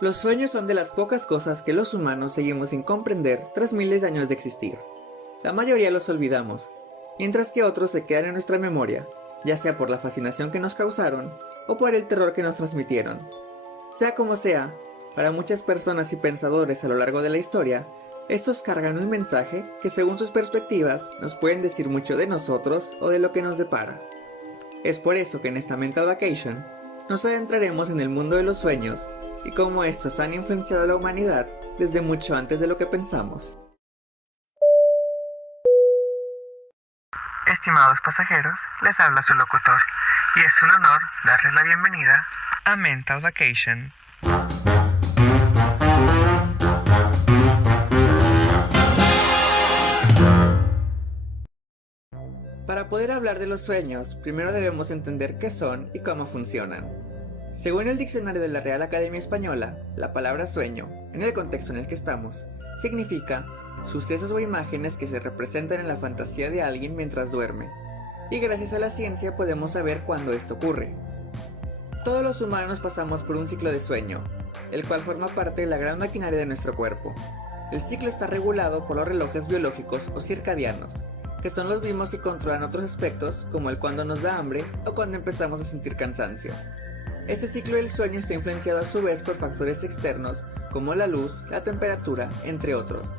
Los sueños son de las pocas cosas que los humanos seguimos sin comprender tras miles de años de existir. La mayoría los olvidamos, mientras que otros se quedan en nuestra memoria, ya sea por la fascinación que nos causaron o por el terror que nos transmitieron. Sea como sea, para muchas personas y pensadores a lo largo de la historia, estos cargan un mensaje que según sus perspectivas nos pueden decir mucho de nosotros o de lo que nos depara. Es por eso que en esta Mental Vacation nos adentraremos en el mundo de los sueños y cómo estos han influenciado a la humanidad desde mucho antes de lo que pensamos. Estimados pasajeros, les habla su locutor y es un honor darles la bienvenida a Mental Vacation. Para poder hablar de los sueños, primero debemos entender qué son y cómo funcionan. Según el diccionario de la Real Academia Española, la palabra sueño, en el contexto en el que estamos, significa sucesos o imágenes que se representan en la fantasía de alguien mientras duerme, y gracias a la ciencia podemos saber cuándo esto ocurre. Todos los humanos pasamos por un ciclo de sueño, el cual forma parte de la gran maquinaria de nuestro cuerpo. El ciclo está regulado por los relojes biológicos o circadianos, que son los mismos que controlan otros aspectos como el cuando nos da hambre o cuando empezamos a sentir cansancio. Este ciclo del sueño está influenciado a su vez por factores externos como la luz, la temperatura, entre otros,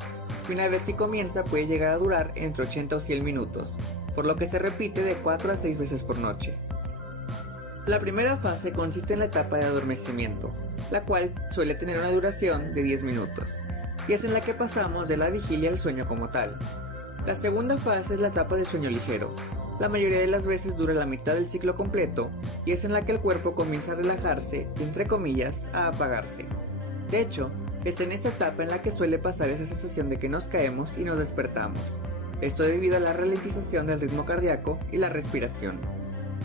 y una vez que comienza puede llegar a durar entre 80 o 100 minutos, por lo que se repite de 4 a 6 veces por noche. La primera fase consiste en la etapa de adormecimiento, la cual suele tener una duración de 10 minutos, y es en la que pasamos de la vigilia al sueño como tal. La segunda fase es la etapa de sueño ligero. La mayoría de las veces dura la mitad del ciclo completo y es en la que el cuerpo comienza a relajarse y, entre comillas, a apagarse. De hecho, es en esta etapa en la que suele pasar esa sensación de que nos caemos y nos despertamos. Esto debido a la ralentización del ritmo cardíaco y la respiración.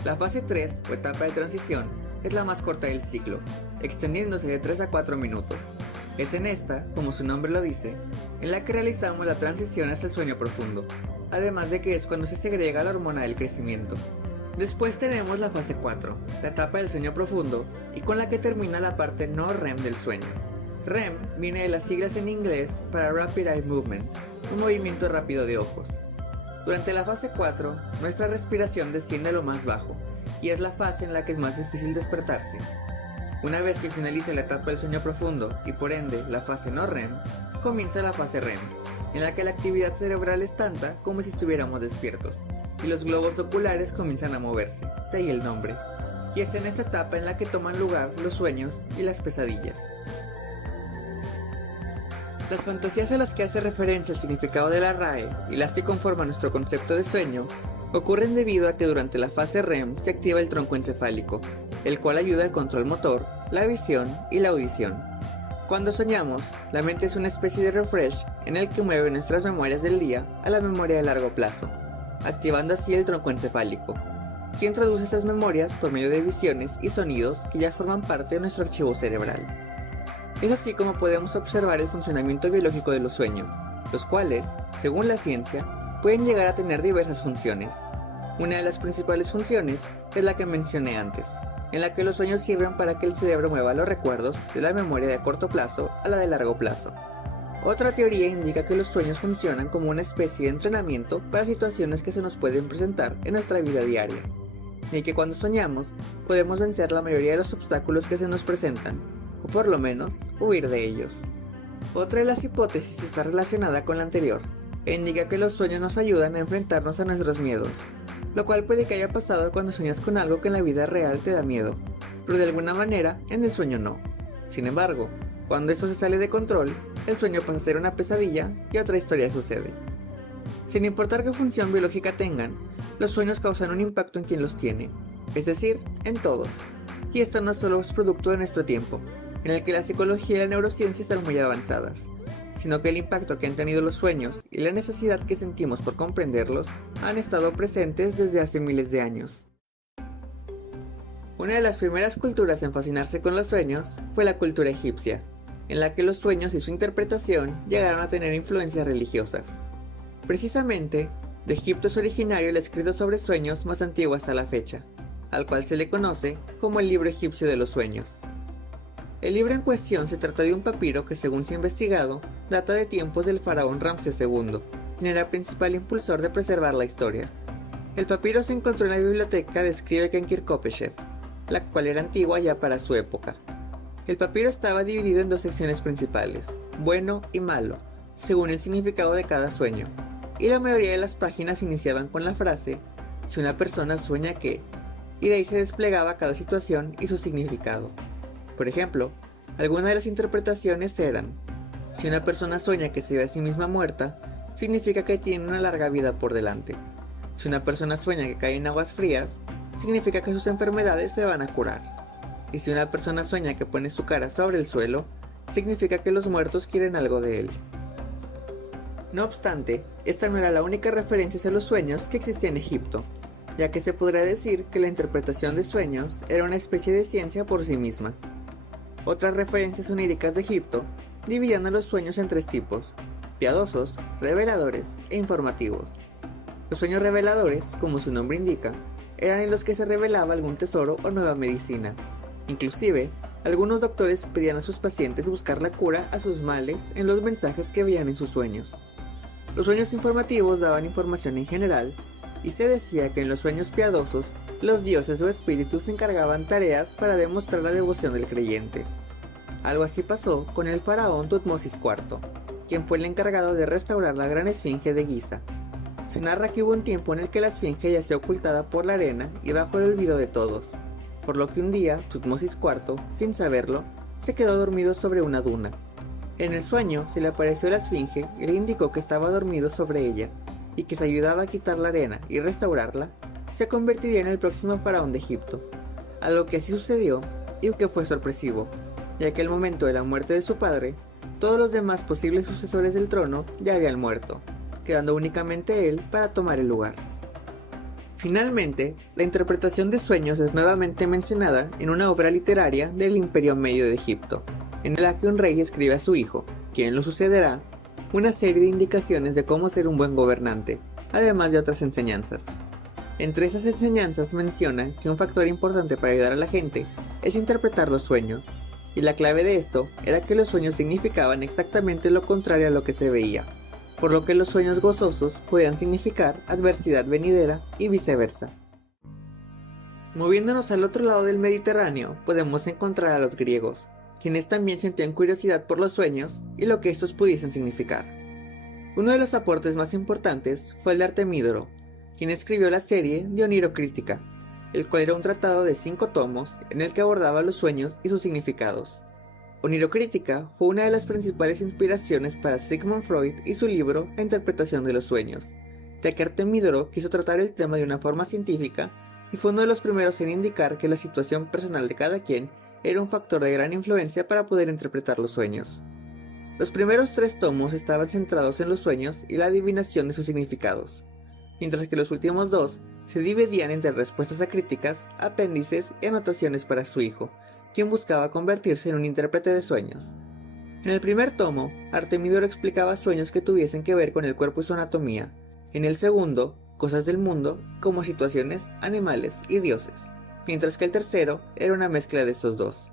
La fase 3, o etapa de transición, es la más corta del ciclo, extendiéndose de 3 a 4 minutos. Es en esta, como su nombre lo dice, en la que realizamos la transición hacia el sueño profundo, además de que es cuando se segrega la hormona del crecimiento. Después tenemos la fase 4, la etapa del sueño profundo, y con la que termina la parte no REM del sueño. REM viene de las siglas en inglés para Rapid Eye Movement, un movimiento rápido de ojos. Durante la fase 4, nuestra respiración desciende a lo más bajo, y es la fase en la que es más difícil despertarse. Una vez que finalice la etapa del sueño profundo y por ende la fase no REM, comienza la fase REM, en la que la actividad cerebral es tanta como si estuviéramos despiertos, y los globos oculares comienzan a moverse, de ahí el nombre. Y es en esta etapa en la que toman lugar los sueños y las pesadillas. Las fantasías a las que hace referencia el significado de la RAE y las que conforman nuestro concepto de sueño ocurren debido a que durante la fase REM se activa el tronco encefálico, el cual ayuda al control motor, la visión y la audición. Cuando soñamos, la mente es una especie de refresh en el que mueve nuestras memorias del día a la memoria de largo plazo, activando así el tronco encefálico, que introduce esas memorias por medio de visiones y sonidos que ya forman parte de nuestro archivo cerebral. Es así como podemos observar el funcionamiento biológico de los sueños, los cuales, según la ciencia, pueden llegar a tener diversas funciones. Una de las principales funciones es la que mencioné antes, en la que los sueños sirven para que el cerebro mueva los recuerdos de la memoria de corto plazo a la de largo plazo. Otra teoría indica que los sueños funcionan como una especie de entrenamiento para situaciones que se nos pueden presentar en nuestra vida diaria, y que cuando soñamos podemos vencer la mayoría de los obstáculos que se nos presentan, o por lo menos huir de ellos. Otra de las hipótesis está relacionada con la anterior, e indica que los sueños nos ayudan a enfrentarnos a nuestros miedos, lo cual puede que haya pasado cuando sueñas con algo que en la vida real te da miedo, pero de alguna manera en el sueño no. Sin embargo, cuando esto se sale de control, el sueño pasa a ser una pesadilla y otra historia sucede. Sin importar qué función biológica tengan, los sueños causan un impacto en quien los tiene, es decir, en todos. Y esto no solo es producto de nuestro tiempo, en el que la psicología y la neurociencia están muy avanzadas, sino que el impacto que han tenido los sueños y la necesidad que sentimos por comprenderlos han estado presentes desde hace miles de años. Una de las primeras culturas en fascinarse con los sueños fue la cultura egipcia, en la que los sueños y su interpretación llegaron a tener influencias religiosas. Precisamente, de Egipto es originario el escrito sobre sueños más antiguo hasta la fecha, al cual se le conoce como el libro egipcio de los sueños. El libro en cuestión se trata de un papiro que, según se ha investigado, data de tiempos del faraón Ramsés II, quien era el principal impulsor de preservar la historia. El papiro se encontró en la biblioteca de Scribe-Kenkir-Kopeshev, la cual era antigua ya para su época. El papiro estaba dividido en dos secciones principales, bueno y malo, según el significado de cada sueño, y la mayoría de las páginas iniciaban con la frase "si una persona sueña que", y de ahí se desplegaba cada situación y su significado. Por ejemplo, algunas de las interpretaciones eran: si una persona sueña que se ve a sí misma muerta, significa que tiene una larga vida por delante. Si una persona sueña que cae en aguas frías, significa que sus enfermedades se van a curar. Y si una persona sueña que pone su cara sobre el suelo, significa que los muertos quieren algo de él. No obstante, esta no era la única referencia a los sueños que existía en Egipto, ya que se podría decir que la interpretación de sueños era una especie de ciencia por sí misma. Otras referencias oníricas de Egipto dividían a los sueños en tres tipos: piadosos, reveladores e informativos. Los sueños reveladores, como su nombre indica, eran en los que se revelaba algún tesoro o nueva medicina. Inclusive, algunos doctores pedían a sus pacientes buscar la cura a sus males en los mensajes que veían en sus sueños. Los sueños informativos daban información en general, y se decía que en los sueños piadosos, los dioses o espíritus se encargaban tareas para demostrar la devoción del creyente. Algo así pasó con el faraón Tutmosis IV, quien fue el encargado de restaurar la gran esfinge de Giza. Se narra que hubo un tiempo en el que la esfinge yacía ocultada por la arena y bajo el olvido de todos, por lo que un día Tutmosis IV, sin saberlo, se quedó dormido sobre una duna. En el sueño se le apareció la esfinge y le indicó que estaba dormido sobre ella, y que si ayudaba a quitar la arena y restaurarla, se convertiría en el próximo faraón de Egipto. Algo que así sucedió y que fue sorpresivo, ya que al momento de la muerte de su padre, todos los demás posibles sucesores del trono ya habían muerto, quedando únicamente él para tomar el lugar. Finalmente, la interpretación de sueños es nuevamente mencionada en una obra literaria del Imperio Medio de Egipto, en la que un rey escribe a su hijo, quien lo sucederá, una serie de indicaciones de cómo ser un buen gobernante, además de otras enseñanzas. Entre esas enseñanzas menciona que un factor importante para ayudar a la gente es interpretar los sueños, y la clave de esto era que los sueños significaban exactamente lo contrario a lo que se veía, por lo que los sueños gozosos podían significar adversidad venidera y viceversa. Moviéndonos al otro lado del Mediterráneo, podemos encontrar a los griegos, quienes también sentían curiosidad por los sueños y lo que estos pudiesen significar. Uno de los aportes más importantes fue el de Artemídoro, quien escribió la serie de Onirocrítica, el cual era un tratado de 5 tomos en el que abordaba los sueños y sus significados. Onirocrítica fue una de las principales inspiraciones para Sigmund Freud y su libro La interpretación de los sueños, ya que Artemídoro quiso tratar el tema de una forma científica y fue uno de los primeros en indicar que la situación personal de cada quien era un factor de gran influencia para poder interpretar los sueños. Los primeros 3 tomos estaban centrados en los sueños y la adivinación de sus significados, mientras que los últimos 2 se dividían entre respuestas a críticas, apéndices y anotaciones para su hijo, quien buscaba convertirse en un intérprete de sueños. En el primer tomo, Artemídoro explicaba sueños que tuviesen que ver con el cuerpo y su anatomía. En el segundo, cosas del mundo, como situaciones, animales y dioses, mientras que el tercero era una mezcla de estos dos.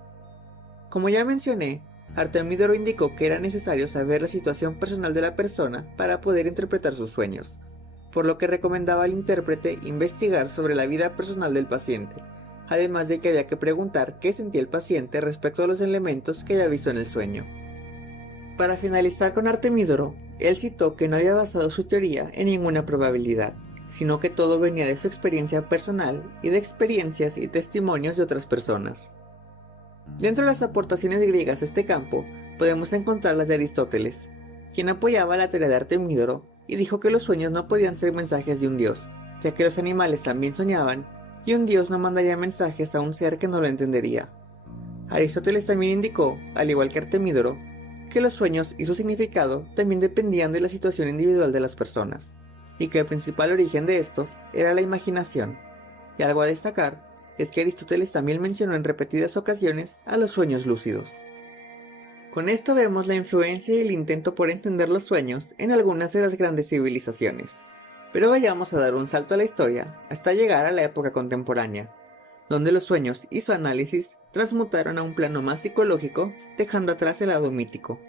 Como ya mencioné, Artemídoro indicó que era necesario saber la situación personal de la persona para poder interpretar sus sueños, por lo que recomendaba al intérprete investigar sobre la vida personal del paciente, además de que había que preguntar qué sentía el paciente respecto a los elementos que había visto en el sueño. Para finalizar con Artemídoro, él citó que no había basado su teoría en ninguna probabilidad, sino que todo venía de su experiencia personal y de experiencias y testimonios de otras personas. Dentro de las aportaciones griegas a este campo, podemos encontrar las de Aristóteles, quien apoyaba la teoría de Artemídoro y dijo que los sueños no podían ser mensajes de un dios, ya que los animales también soñaban y un dios no mandaría mensajes a un ser que no lo entendería. Aristóteles también indicó, al igual que Artemídoro, que los sueños y su significado también dependían de la situación individual de las personas, y que el principal origen de estos era la imaginación. Y algo a destacar es que Aristóteles también mencionó en repetidas ocasiones a los sueños lúcidos. Con esto vemos la influencia y el intento por entender los sueños en algunas de las grandes civilizaciones. Pero vayamos a dar un salto a la historia hasta llegar a la época contemporánea, donde los sueños y su análisis transmutaron a un plano más psicológico, dejando atrás el lado mítico.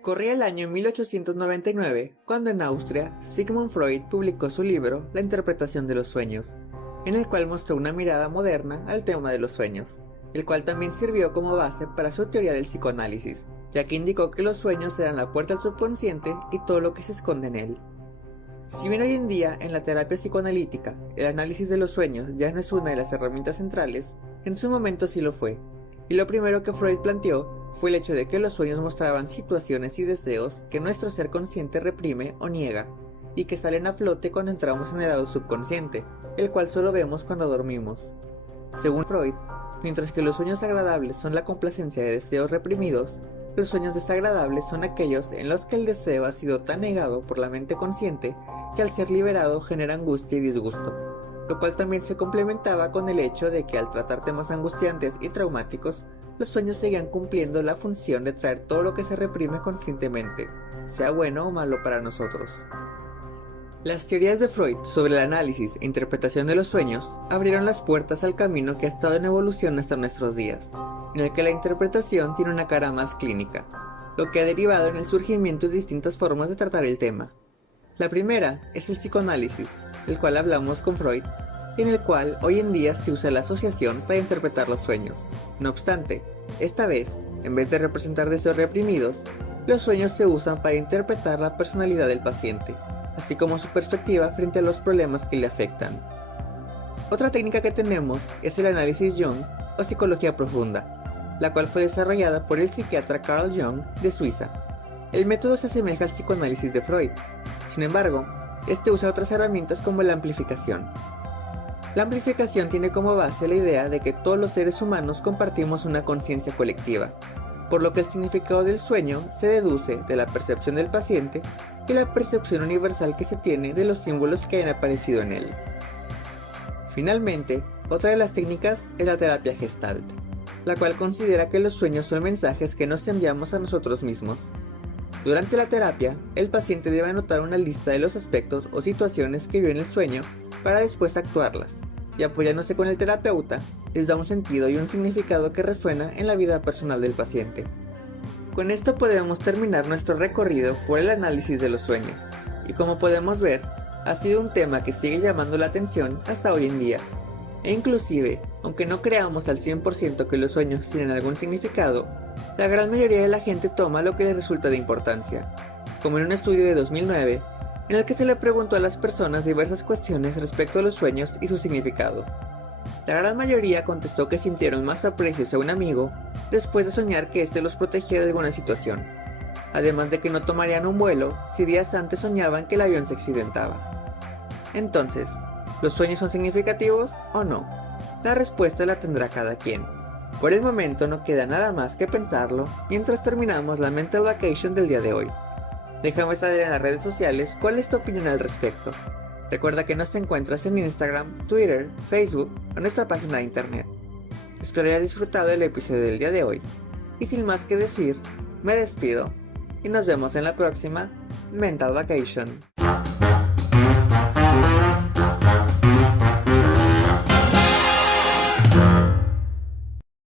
Corría el año 1899, cuando en Austria, Sigmund Freud publicó su libro La interpretación de los sueños, en el cual mostró una mirada moderna al tema de los sueños, el cual también sirvió como base para su teoría del psicoanálisis, ya que indicó que los sueños eran la puerta al subconsciente y todo lo que se esconde en él. Si bien hoy en día en la terapia psicoanalítica el análisis de los sueños ya no es una de las herramientas centrales, en su momento sí lo fue, y lo primero que Freud planteó fue el hecho de que los sueños mostraban situaciones y deseos que nuestro ser consciente reprime o niega, y que salen a flote cuando entramos en el lado subconsciente, el cual solo vemos cuando dormimos. Según Freud, mientras que los sueños agradables son la complacencia de deseos reprimidos, los sueños desagradables son aquellos en los que el deseo ha sido tan negado por la mente consciente que al ser liberado genera angustia y disgusto, lo cual también se complementaba con el hecho de que al tratar temas angustiantes y traumáticos, los sueños seguían cumpliendo la función de traer todo lo que se reprime conscientemente, sea bueno o malo para nosotros. Las teorías de Freud sobre el análisis e interpretación de los sueños abrieron las puertas al camino que ha estado en evolución hasta nuestros días, en el que la interpretación tiene una cara más clínica, lo que ha derivado en el surgimiento de distintas formas de tratar el tema. La primera es el psicoanálisis, del cual hablamos con Freud, y en el cual hoy en día se usa la asociación para interpretar los sueños. No obstante, esta vez, en vez de representar deseos reprimidos, los sueños se usan para interpretar la personalidad del paciente, así como su perspectiva frente a los problemas que le afectan. Otra técnica que tenemos es el análisis Jung o psicología profunda, la cual fue desarrollada por el psiquiatra Carl Jung de Suiza. El método se asemeja al psicoanálisis de Freud, sin embargo, este usa otras herramientas como la amplificación. La amplificación tiene como base la idea de que todos los seres humanos compartimos una conciencia colectiva, por lo que el significado del sueño se deduce de la percepción del paciente y la percepción universal que se tiene de los símbolos que hayan aparecido en él. Finalmente, otra de las técnicas es la terapia Gestalt, la cual considera que los sueños son mensajes que nos enviamos a nosotros mismos. Durante la terapia, el paciente debe anotar una lista de los aspectos o situaciones que vio en el sueño para después actuarlas, y apoyándose con el terapeuta, les da un sentido y un significado que resuena en la vida personal del paciente. Con esto podemos terminar nuestro recorrido por el análisis de los sueños, y como podemos ver, ha sido un tema que sigue llamando la atención hasta hoy en día. E inclusive, aunque no creamos al 100% que los sueños tienen algún significado, la gran mayoría de la gente toma lo que le resulta de importancia, como en un estudio de 2009, en el que se le preguntó a las personas diversas cuestiones respecto a los sueños y su significado. La gran mayoría contestó que sintieron más aprecio hacia un amigo después de soñar que éste los protegía de alguna situación, además de que no tomarían un vuelo si días antes soñaban que el avión se accidentaba. Entonces, ¿los sueños son significativos o no? La respuesta la tendrá cada quien. Por el momento no queda nada más que pensarlo mientras terminamos la Mental Vacation del día de hoy. Déjame saber en las redes sociales cuál es tu opinión al respecto. Recuerda que nos encuentras en Instagram, Twitter, Facebook o nuestra página de internet. Espero hayas disfrutado el episodio del día de hoy. Y sin más que decir, me despido y nos vemos en la próxima Mental Vacation.